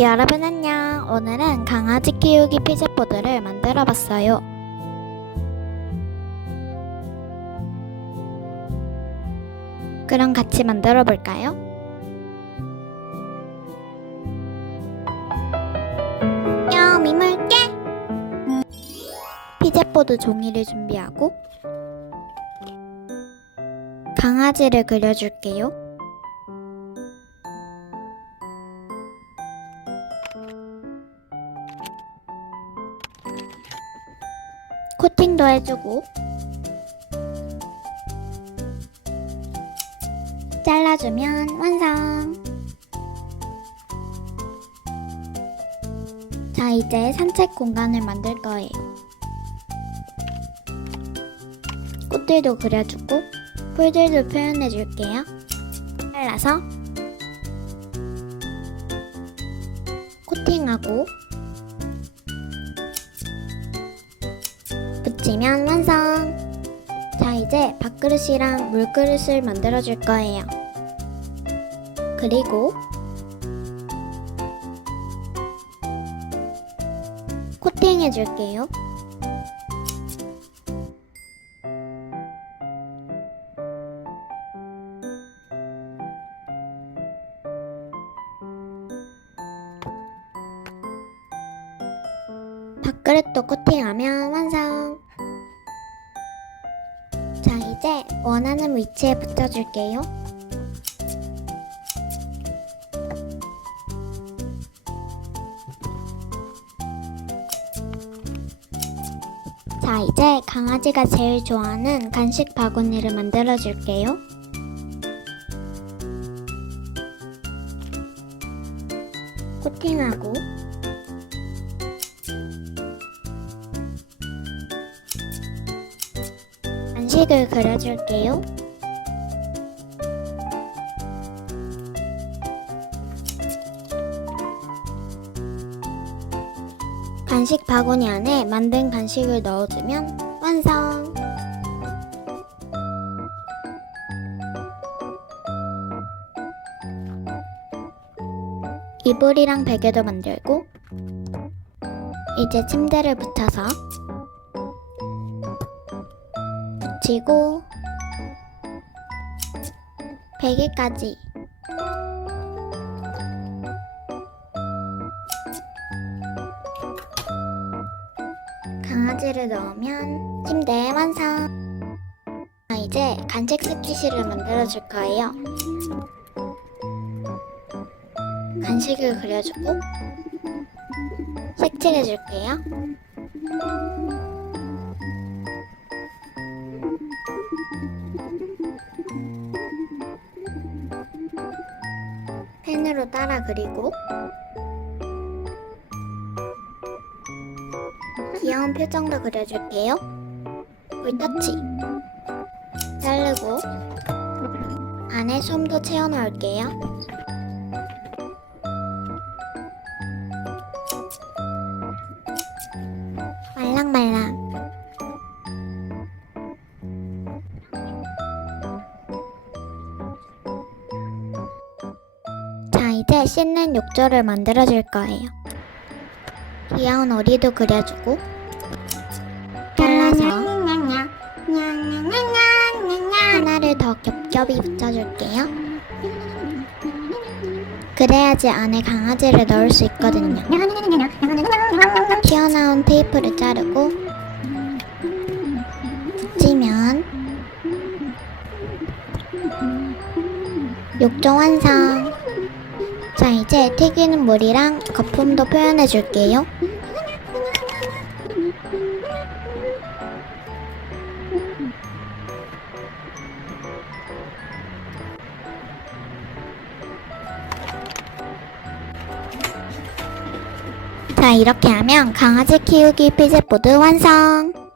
여러분 안녕. 오늘은 강아지 키우기 피젯보드를 만들어 봤어요. 그럼 같이 만들어 볼까요? 야 미 물개! 피젯보드 종이를 준비하고 강아지를 그려줄게요. 코팅도 해주고. 잘라주면 완성. 자 이제 산책 공간을 만들 거예요. 꽃들도 그려주고 풀들도 표현해 줄게요. 잘라서 코팅하고 붙이면 완성! 자, 이제 밥그릇이랑 물그릇을 만들어 줄 거예요. 그리고 코팅 해 줄게요. 밥그릇도 코팅하면 완성! 자, 이제 원하는 위치에 붙여줄게요. 자, 이제 강아지가 제일 좋아하는 간식 바구니를 만들어 줄게요. 코팅하고 간식을 그려줄게요. 간식 바구니 안에 만든 간식을 넣어주면 완성! 이불이랑 베개도 만들고 이제 침대를 붙여서 붙이고 베개까지. 강아지를 넣으면 침대 완성. 자, 이제 간식 스키시를 만들어 줄 거예요. 간식을 그려주고 색칠해 줄게요 펜으로 따라 그리고 귀여운 표정도 그려줄게요. 볼터치 자르고 안에 솜도 채워 넣을게요. 말랑말랑 자, 이제 씻는 욕조를 만들어 줄 거예요. 귀여운 오리도 그려주고 잘라서 하나를 더 겹겹이 붙여줄게요. 그래야지 안에 강아지를 넣을 수 있거든요. 튀어나온 테이프를 자르고 붙이면 욕조 완성! 자, 이제 튀기는 물이랑 거품도 표현해 줄게요. 자, 이렇게 하면 강아지 키우기 피젯보드 완성!